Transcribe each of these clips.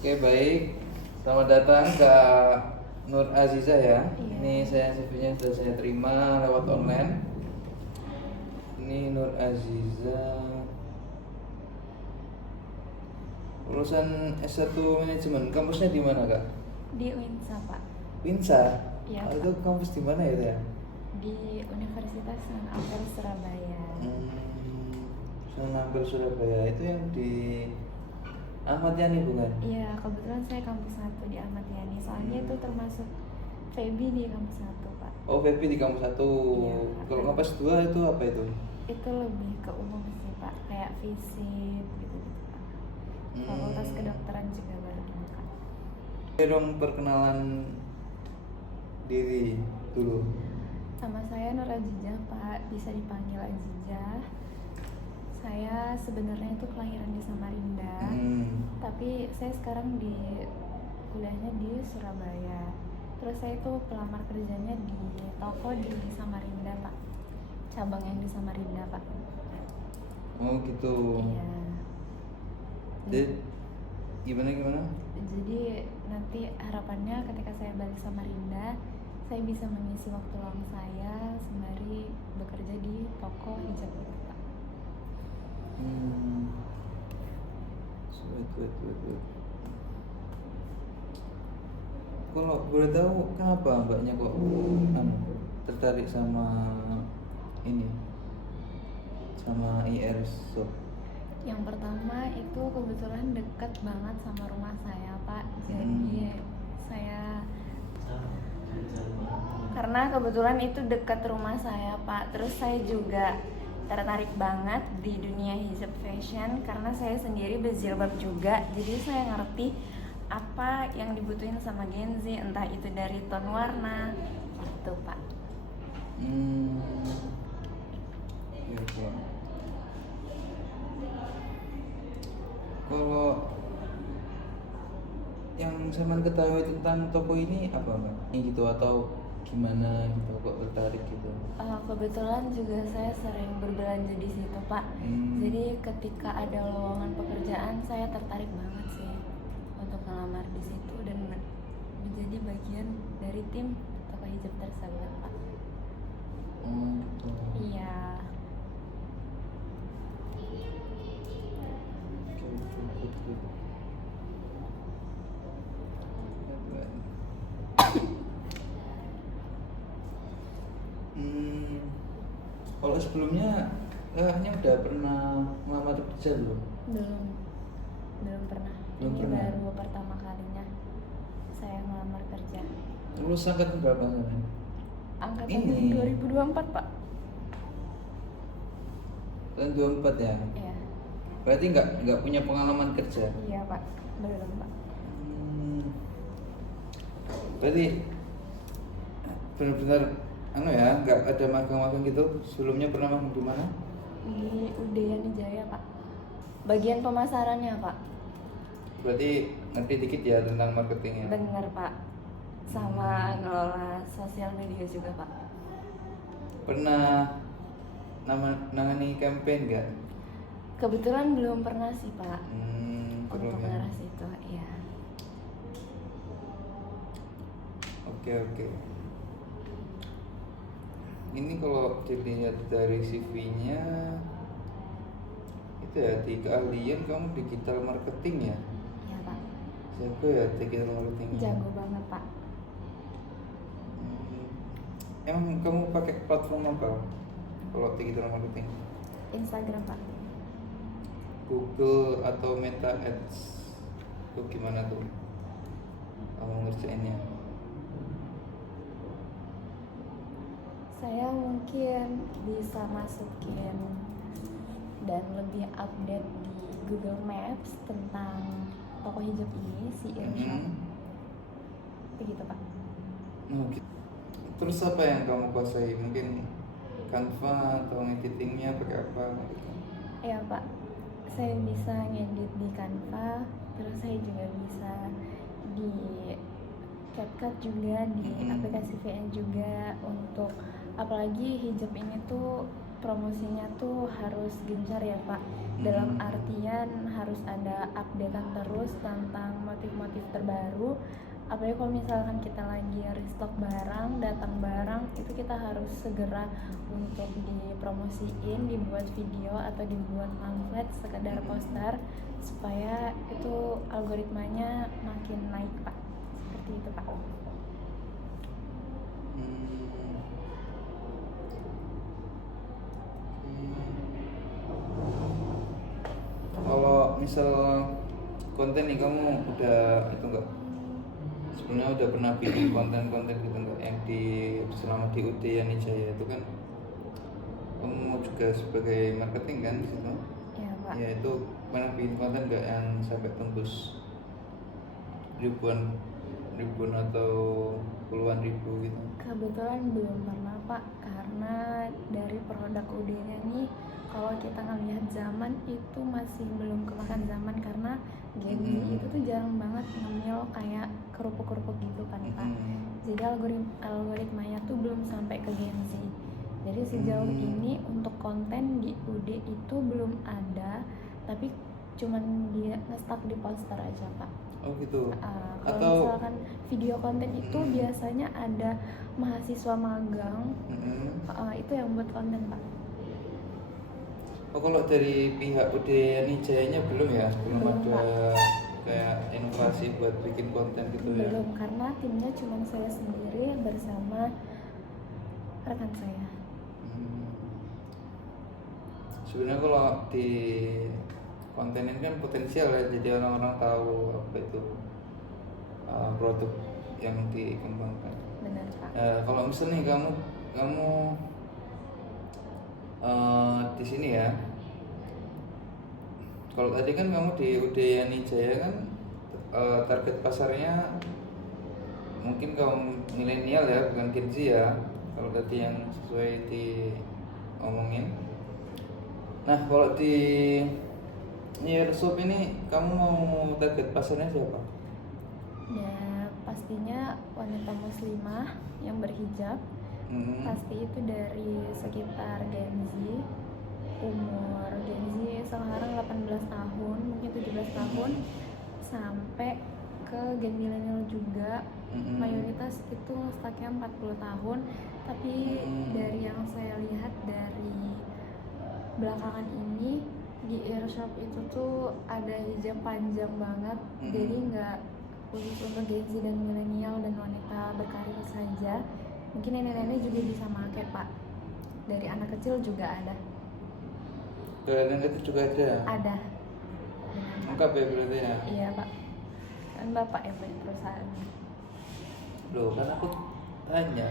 Oke, baik. Selamat datang Kak Nur Aziza ya. Iya. Ini saya CV-nya sudah saya terima lewat online. Ini Nur Aziza. Lulusan S1 Manajemen. Kampusnya di mana, Kak? Di Winsa, Pak. Winsa. Iya, Oh, Pak. itu kampus di mana ya? Di Universitas Sunan Ampel Surabaya. Sunan Ampel Surabaya. Itu yang di Ahmad Yani bukan? Iya, kebetulan saya kampus 1 di Ahmad Yani. Soalnya itu termasuk Febi di kampus 1, Pak. Oh, VP di kampus 1. Iya, Pak. Kalau kampus 2 itu apa itu? Itu lebih ke umum sih, Pak. Kayak fisip gitu-gitu, Pak. Fakultas kedokteran juga baru dibuka. Oke dong, perkenalan diri dulu. Nama saya Nur Azijah, Pak. Bisa dipanggil Azijah. Saya sebenarnya itu kelahiran di Samarinda, tapi saya sekarang kuliahnya di Surabaya. Terus saya itu pelamar kerjanya di toko di Samarinda, Pak. Cabang yang di Samarinda, Pak. Oh gitu. Iya. Jadi gimana? Jadi nanti harapannya ketika saya balik Samarinda, saya bisa mengisi waktu luang saya sembari bekerja di toko hijab itu, Pak. Wait. Kalau boleh tahu kenapa mbaknya kok tertarik sama ini, sama IR Shop? Yang pertama itu kebetulan dekat banget sama rumah saya, Pak. Jadi saya karena kebetulan itu dekat rumah saya, Pak. Terus saya juga tertarik banget di dunia hijab fashion karena saya sendiri berjilbab juga. Jadi saya ngerti apa yang dibutuhin sama Gen Z, entah itu dari ton warna gitu, Pak. Gitu. Kalau yang saya ketahui tentang toko ini apa mbak? Ini gitu atau gimana gitu kok tertarik gitu? Kebetulan juga saya sering berbelanja di situ, Pak. Jadi ketika ada lowongan pekerjaan saya tertarik banget sih untuk ngelamar di situ dan menjadi bagian dari tim toko hijab tersebut, Pak. Gitu. Iya. Good. Kalau sebelumnya kakaknya udah pernah melamar kerja belum? Belum pernah. Belum Ini pernah. baru pertama kalinya saya melamar kerja. Lulus angkatan berapa sekarang? Angkatan Ini. 2024, Pak. Tahun 24 ya? Iya. Berarti nggak punya pengalaman kerja? Iya, Pak. Belum, Pak. Berarti benar-benar nggak ada magang-magang gitu. Sebelumnya pernah magang di mana? Di Udayana Jaya, Pak. Bagian pemasarannya, Pak. Berarti ngerti dikit ya tentang marketingnya. Bener, Pak. Sama ngelola sosial media juga, Pak. Pernah nangani campaign nggak? Kebetulan belum pernah sih, Pak. Belum Untuk ya. ngarah situ, iya. Oke. Ini kalau dilihat dari CV-nya itu ya di keahlian kamu digital marketing ya? Iya, Pak. Jago ya digital marketing. Jago banget, Pak. Emang kamu pakai platform apa kalau digital marketing? Instagram, Pak. Google atau Meta Ads? Itu gimana tuh kamu ngerjainnya? Saya mungkin bisa masukin dan lebih update di Google Maps tentang toko hijab ini, si Irshad. Begitu, Pak. Gitu. Terus apa yang kamu kuasai? Mungkin Canva atau editingnya pakai apa? Iya, Pak. Saya bisa ngedit di Canva, terus saya juga bisa di CapCut juga, di aplikasi VN juga. Untuk apalagi hijab ini tuh promosinya tuh harus gencar ya Pak. Dalam artian harus ada updatean terus tentang motif-motif terbaru. Apalagi kalau misalkan kita lagi restock barang, datang barang, itu kita harus segera untuk dipromosiin, dibuat video atau dibuat pamflet, sekedar poster, supaya itu algoritmanya makin naik Pak. Seperti itu Pak. Kalau misal konten nih, kamu udah itu enggak? Sebenarnya udah pernah bikin konten-konten gitu enggak? Yang selama di UD Yani Jaya itu kan kamu juga sebagai marketing kan di situ? Iya Pak. Ya itu pernah bikin konten enggak yang sampai tembus ribuan atau puluhan ribu gitu? Kebetulan belum pernah Pak, karena dari produk UD-nya nih kalau kita ngelihat zaman itu masih belum kemakan zaman, karena Gen Z itu tuh jarang banget ngemil kayak kerupuk-kerupuk gitu kan Pak. Jadi algoritmanya tuh belum sampai ke Gen Z. Jadi sejauh ini untuk konten di UD itu belum ada, tapi cuman dia nge-stuck di poster aja Pak. Oh gitu. Kalau misalkan video konten itu biasanya ada mahasiswa magang, itu yang buat konten Pak. Oh, kalau dari pihak UD Yani Jayanya belum ya? Belum ada Pak. kayak inovasi buat bikin konten gitu ya? Belum, karena timnya cuma saya sendiri bersama rekan saya. Sebenarnya kalau di konten ini kan potensial ya, jadi orang-orang tahu apa itu produk yang dikembangkan. Benar Pak. Kalau misalnya kamu di sini ya, kalau tadi kan kamu di UD Yani Jaya kan target pasarnya mungkin kaum milenial ya, bukan Gen Z ya, kalau tadi yang sesuai diomongin. Nah, kalau di Yearshop ini kamu mau target pasarnya siapa? Ya pastinya wanita muslimah yang berhijab. Pasti itu dari sekitar Gen Z, umur Gen Z sekarang 18 tahun, mungkin 17 tahun, sampai ke Gen milenial juga. Mayoritas itu stucknya 40 tahun, tapi dari yang saya lihat dari belakangan ini di Yearshop itu tuh ada hijab panjang banget, jadi nggak khusus untuk Gen Z dan milenial dan wanita berkarir saja. Mungkin nenek-nenek juga bisa pakai Pak. Dari anak kecil juga ada. Dari anak kecil juga ada? Ada. Lengkap ya berarti ya? Iya Pak. Kan Bapak yang punya perusahaan. Loh, kan aku tanya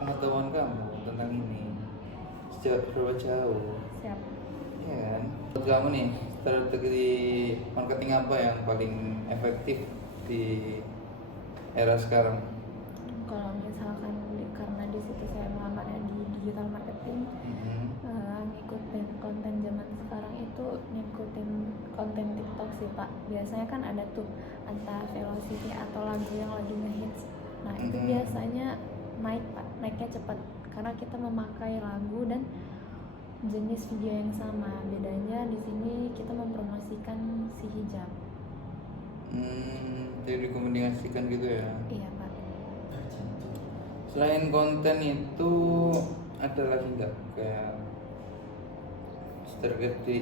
pengetahuan kamu tentang ini sejauh berapa jauh? Siap. Iya kan? Menurut kamu nih, strategi marketing apa yang paling efektif di era sekarang? Kalau misalkan karena di situ saya melamarnya di digital marketing, ngikutin konten zaman sekarang itu ngikutin konten TikTok sih Pak. Biasanya kan ada tuh entah velocity atau lagu yang lagi ngehits. Nah itu biasanya naik Pak, naiknya cepat karena kita memakai lagu dan jenis video yang sama. Bedanya di sini kita mempromosikan si hijab. Jadi dikomunikasikan gitu ya? Iya Pak. Selain konten itu ada lagi nggak kayak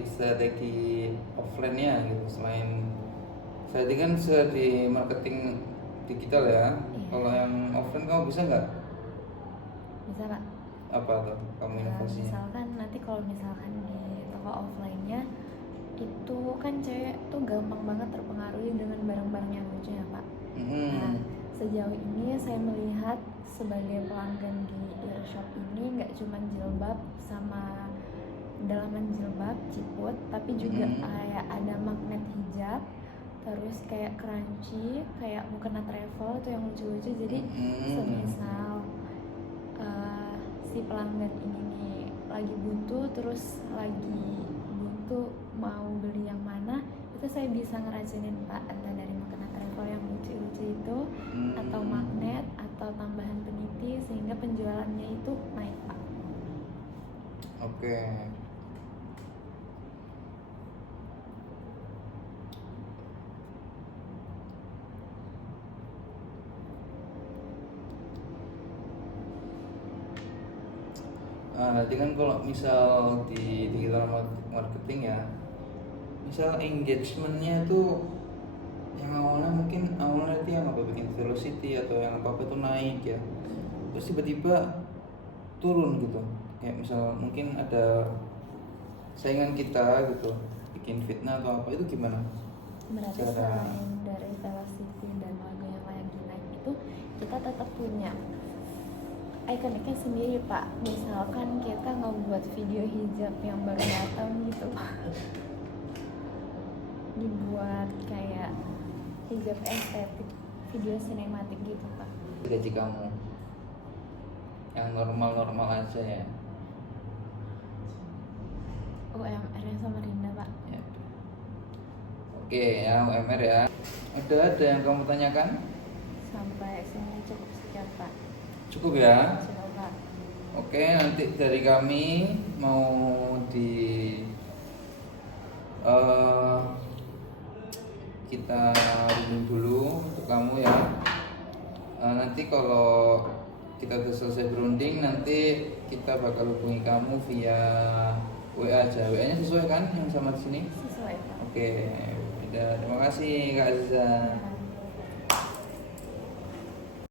strategi offline-nya gitu, selain tadi kan sudah di marketing digital ya? Iya. Kalau yang offline kamu bisa nggak? Bisa Pak. Apa tuh kamu inovasinya? Misalkan nanti kalau misalkan di toko offline-nya itu kan cewek tuh gampang banget terpengaruhi dengan barang-barang yang lucu ya Pak. Nah sejauh ini saya melihat sebagai pelanggan di Yearshop ini nggak cuma jilbab sama dalaman jilbab ciput, tapi juga kayak ada magnet hijab, terus kayak crunchy, kayak mukena travel tuh yang lucu-lucu. Jadi semisal si pelanggan ini nih lagi buntu, terus lagi buntu mau beli yang mana, itu saya bisa ngeracunin Pak, entah dari mukena travel yang lucu-lucu itu atau magnet atau tambahan peniti, sehingga penjualannya itu naik Pak. Oke. Nah, nanti kan kalau misal di digital marketing ya, misal engagementnya tuh yang awalnya itu yang apa bikin velocity atau yang apa itu naik ya, terus tiba-tiba turun gitu. Kayak misal mungkin ada saingan kita gitu bikin fitnah atau apa, itu gimana Berarti cara? selain dari velocity dan lagu yang lagi naik itu, kita tetap punya ikoniknya sendiri Pak. Misalkan kita ngebuat video hijab yang baru datang gitu, dibuat kayak hijab estetik, video sinematik gitu Pak. Gaji kamu yang normal-normal aja ya. UMR yang sama Rinda Pak. Ya. Oke ya, UMR ya. Ada yang kamu tanyakan? Sampai sini cukup sekian Pak. Cukup ya. Cukup Pak. Oke, nanti dari kami mau di eh, kita runding dulu untuk kamu ya. Nanti kalau kita udah selesai berunding, nanti kita bakal hubungi kamu via WA aja. WA-nya sesuai kan yang sama di sini? Sesuai Pak. Oke, udah. Terima kasih Kak Aziza.